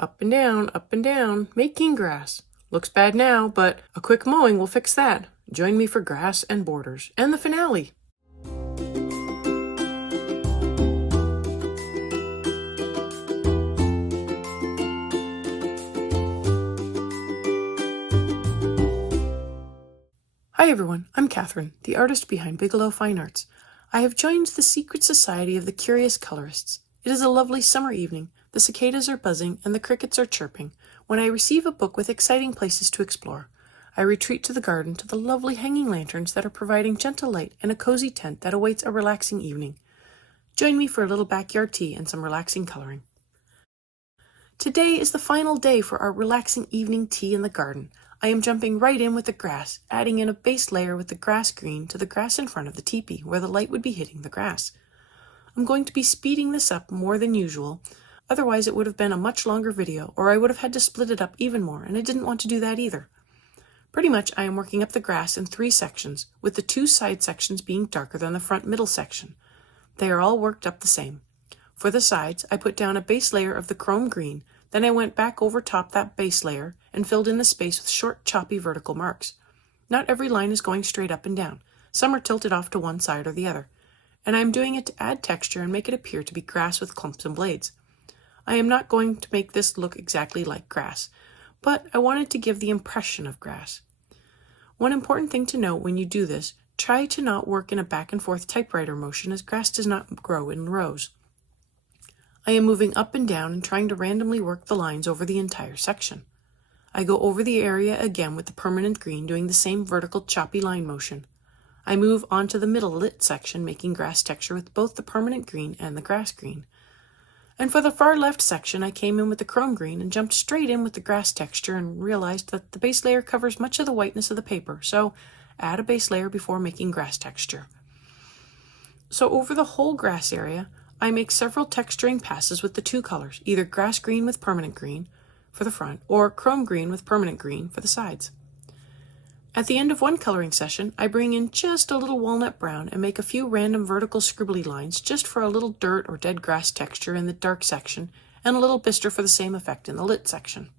Up and down, making grass. Looks bad now, but a quick mowing will fix that. Join me for grass and borders, and the finale. Hi everyone, I'm Catherine, the artist behind Bigelow Fine Arts. I have joined the secret society of the curious colorists. It is a lovely summer evening, the cicadas are buzzing and the crickets are chirping, when I receive a book with exciting places to explore. I retreat to the garden to the lovely hanging lanterns that are providing gentle light and a cozy tent that awaits a relaxing evening. Join me for a little backyard tea and some relaxing coloring. Today is the final day for our relaxing evening tea in the garden. I am jumping right in with the grass, adding in a base layer with the grass green to the grass in front of the teepee, where the light would be hitting the grass. I'm going to be speeding this up more than usual, otherwise it would have been a much longer video, or I would have had to split it up even more, and I didn't want to do that either. Pretty much I am working up the grass in 3 sections, with the 2 side sections being darker than the front middle section. They are all worked up the same. For the sides, I put down a base layer of the chrome green, then I went back over top that base layer and filled in the space with short, choppy vertical marks. Not every line is going straight up and down. Some are tilted off to one side or the other. And I am doing it to add texture and make it appear to be grass with clumps and blades. I am not going to make this look exactly like grass, but I wanted to give the impression of grass. One important thing to note when you do this, try to not work in a back and forth typewriter motion, as grass does not grow in rows. I am moving up and down and trying to randomly work the lines over the entire section. I go over the area again with the permanent green, doing the same vertical choppy line motion. I move onto the middle lit section, making grass texture with both the permanent green and the grass green. And for the far left section, I came in with the chrome green and jumped straight in with the grass texture and realized that the base layer covers much of the whiteness of the paper, so add a base layer before making grass texture. So over the whole grass area, I make several texturing passes with the 2 colors, either grass green with permanent green for the front or chrome green with permanent green for the sides. At the end of one coloring session, I bring in just a little walnut brown and make a few random vertical scribbly lines just for a little dirt or dead grass texture in the dark section and a little bistre for the same effect in the lit section.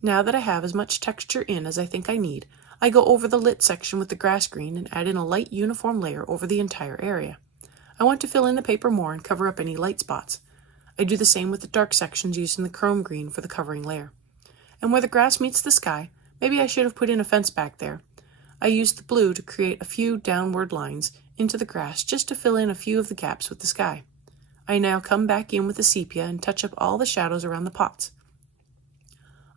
Now that I have as much texture in as I think I need, I go over the lit section with the grass green and add in a light uniform layer over the entire area. I want to fill in the paper more and cover up any light spots. I do the same with the dark sections using the chrome green for the covering layer. And where the grass meets the sky, maybe I should have put in a fence back there. I used the blue to create a few downward lines into the grass just to fill in a few of the gaps with the sky. I now come back in with the sepia and touch up all the shadows around the pots.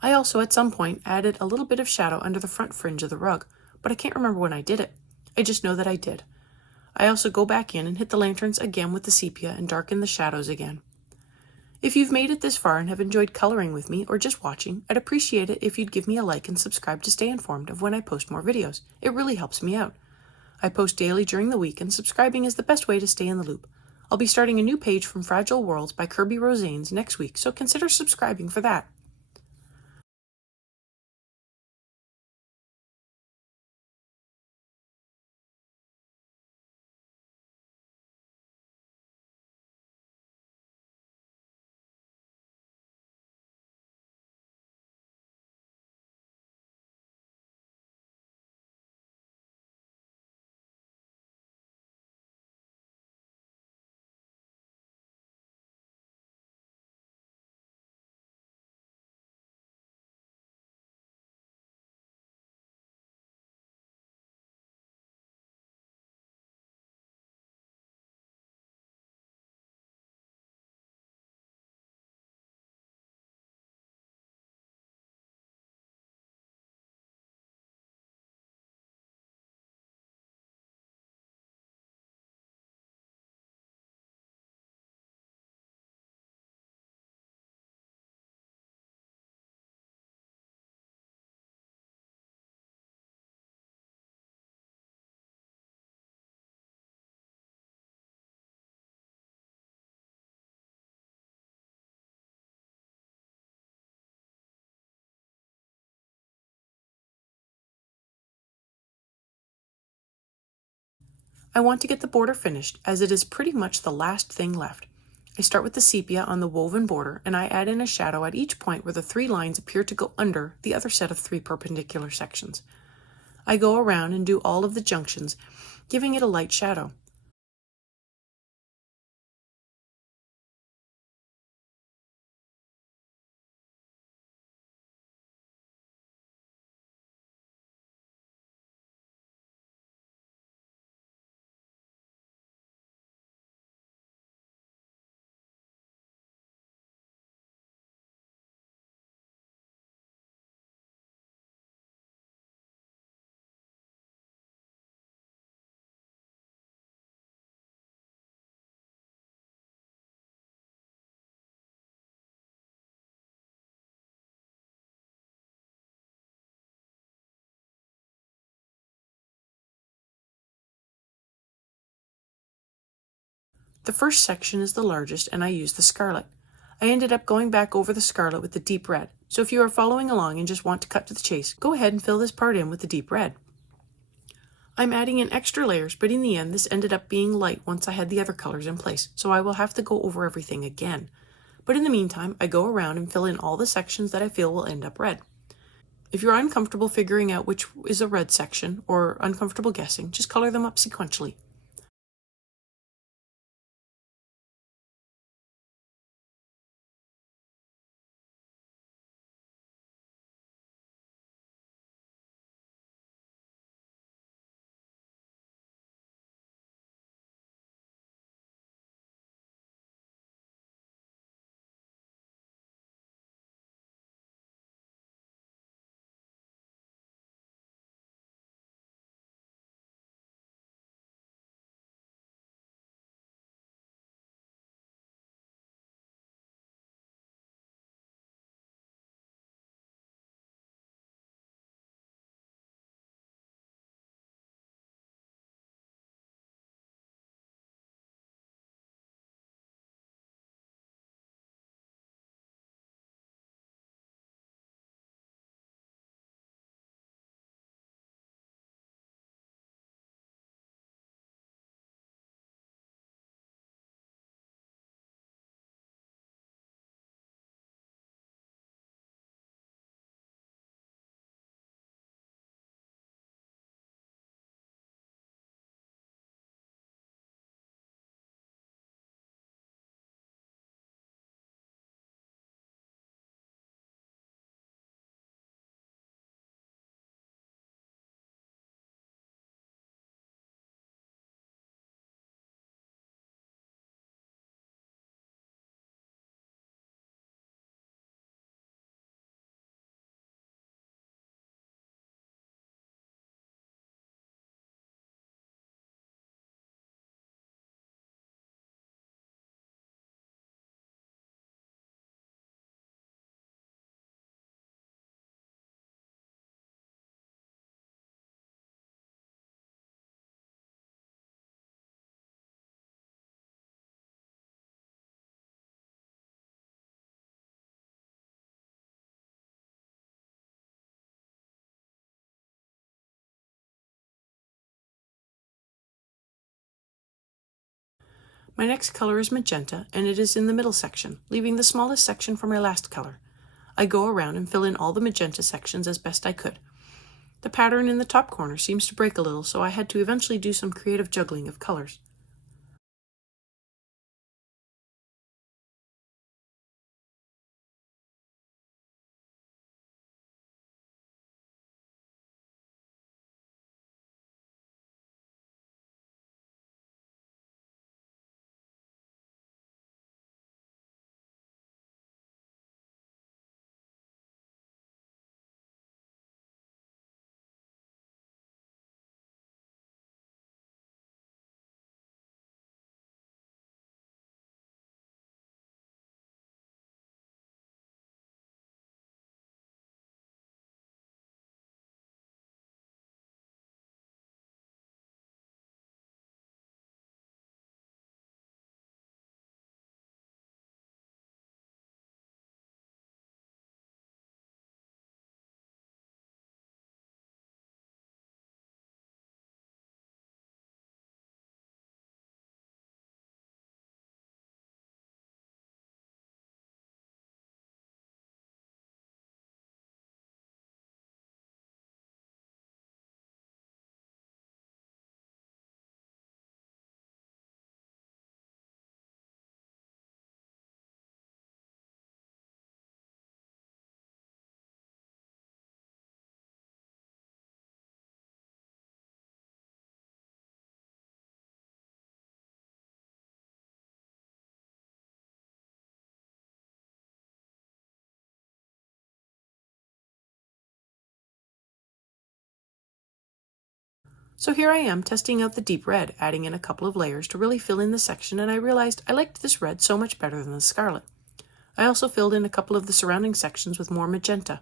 I also at some point added a little bit of shadow under the front fringe of the rug, but I can't remember when I did it. I just know that I did. I also go back in and hit the lanterns again with the sepia and darken the shadows again. If you've made it this far and have enjoyed coloring with me or just watching, I'd appreciate it if you'd give me a like and subscribe to stay informed of when I post more videos. It really helps me out. I post daily during the week, and subscribing is the best way to stay in the loop. I'll be starting a new page from Fragile Worlds by Kirby Rosanes next week, so consider subscribing for that. I want to get the border finished, as it is pretty much the last thing left. I start with the sepia on the woven border, and I add in a shadow at each point where the 3 lines appear to go under the other set of 3 perpendicular sections. I go around and do all of the junctions, giving it a light shadow. The first section is the largest, and I use the scarlet. I ended up going back over the scarlet with the deep red, so if you are following along and just want to cut to the chase, go ahead and fill this part in with the deep red. I'm adding in extra layers, but in the end this ended up being light once I had the other colors in place, so I will have to go over everything again. But in the meantime, I go around and fill in all the sections that I feel will end up red. If you're uncomfortable figuring out which is a red section, or uncomfortable guessing, just color them up sequentially. My next color is magenta, and it is in the middle section, leaving the smallest section for my last color. I go around and fill in all the magenta sections as best I could. The pattern in the top corner seems to break a little, so I had to eventually do some creative juggling of colors. So here I am testing out the deep red, adding in a couple of layers to really fill in the section, and I realized I liked this red so much better than the scarlet. I also filled in a couple of the surrounding sections with more magenta.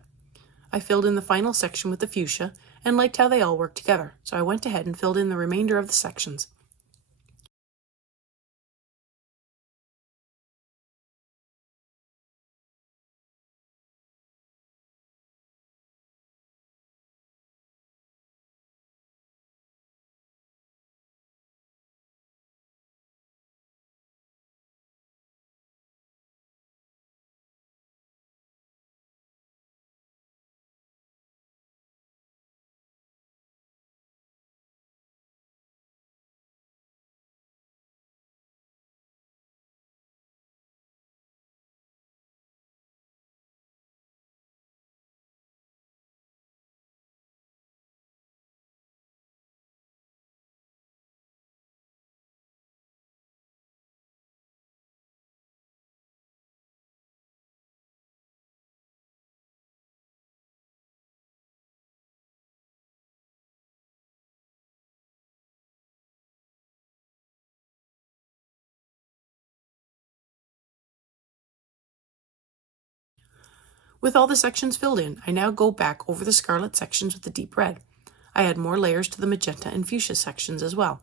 I filled in the final section with the fuchsia and liked how they all worked together, so I went ahead and filled in the remainder of the sections. With all the sections filled in, I now go back over the scarlet sections with the deep red. I add more layers to the magenta and fuchsia sections as well.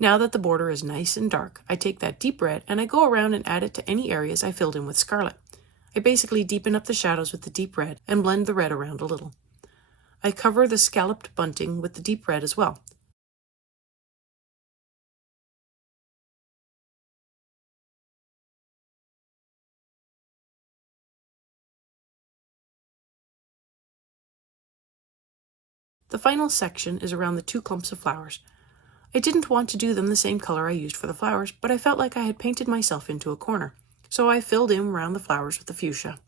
Now that the border is nice and dark, I take that deep red and I go around and add it to any areas I filled in with scarlet. I basically deepen up the shadows with the deep red and blend the red around a little. I cover the scalloped bunting with the deep red as well. The final section is around the two clumps of flowers. I didn't want to do them the same color I used for the flowers, but I felt like I had painted myself into a corner, so I filled in around the flowers with the fuchsia.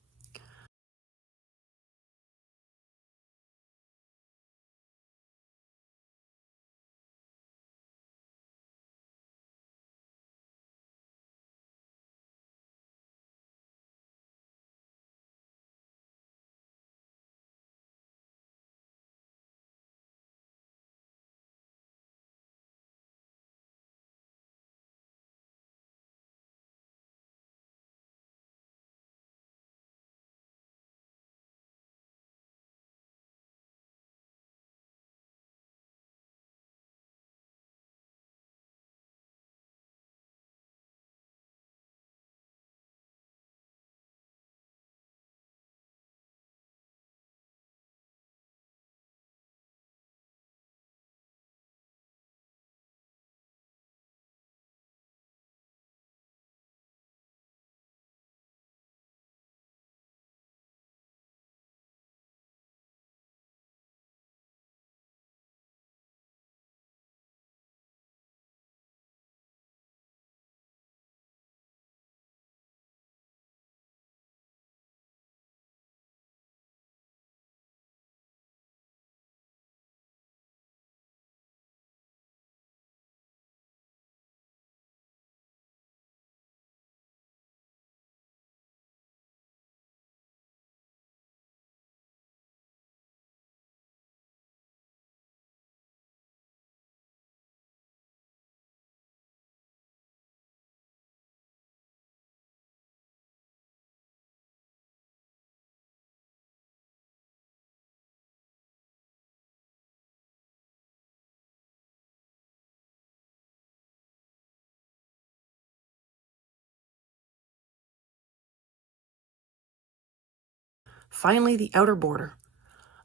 Finally, the outer border.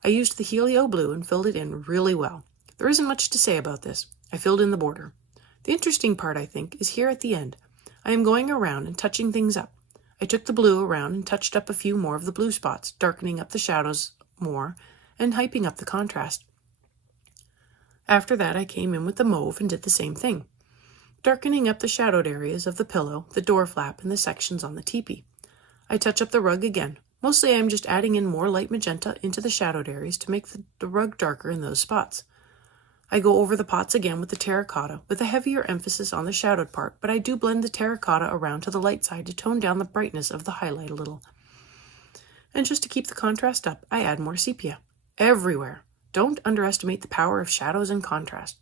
I used the helio blue and filled it in really well. There isn't much to say about this. I filled in the border. The interesting part, I think, is here at the end. I am going around and touching things up. I took the blue around and touched up a few more of the blue spots, darkening up the shadows more and hyping up the contrast. After that, I came in with the mauve and did the same thing, darkening up the shadowed areas of the pillow, the door flap, and the sections on the teepee. I touch up the rug again. Mostly I am just adding in more light magenta into the shadowed areas to make the rug darker in those spots. I go over the pots again with the terracotta, with a heavier emphasis on the shadowed part, but I do blend the terracotta around to the light side to tone down the brightness of the highlight a little. And just to keep the contrast up, I add more sepia. Everywhere. Don't underestimate the power of shadows and contrast.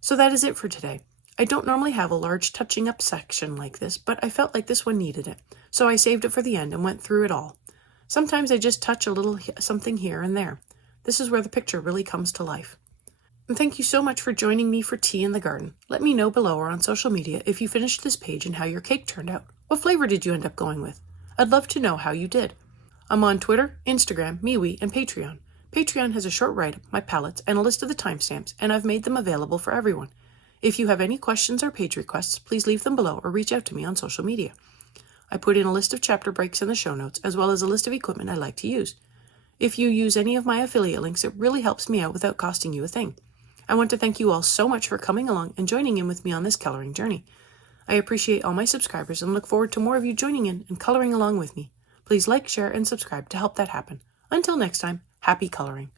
So that is it for today. I don't normally have a large touching up section like this, but I felt like this one needed it, so I saved it for the end and went through it all. Sometimes I just touch a little something here and there. This is where the picture really comes to life. And thank you so much for joining me for tea in the garden. Let me know below or on social media if you finished this page and how your cake turned out. What flavor did you end up going with? I'd love to know how you did. I'm on Twitter, Instagram, MeWe, and Patreon. Patreon has a short write-up, my palettes, and a list of the timestamps, and I've made them available for everyone. If you have any questions or page requests, please leave them below or reach out to me on social media. I put in a list of chapter breaks in the show notes, as well as a list of equipment I like to use. If you use any of my affiliate links, it really helps me out without costing you a thing. I want to thank you all so much for coming along and joining in with me on this coloring journey. I appreciate all my subscribers and look forward to more of you joining in and coloring along with me. Please like, share, and subscribe to help that happen. Until next time, happy coloring.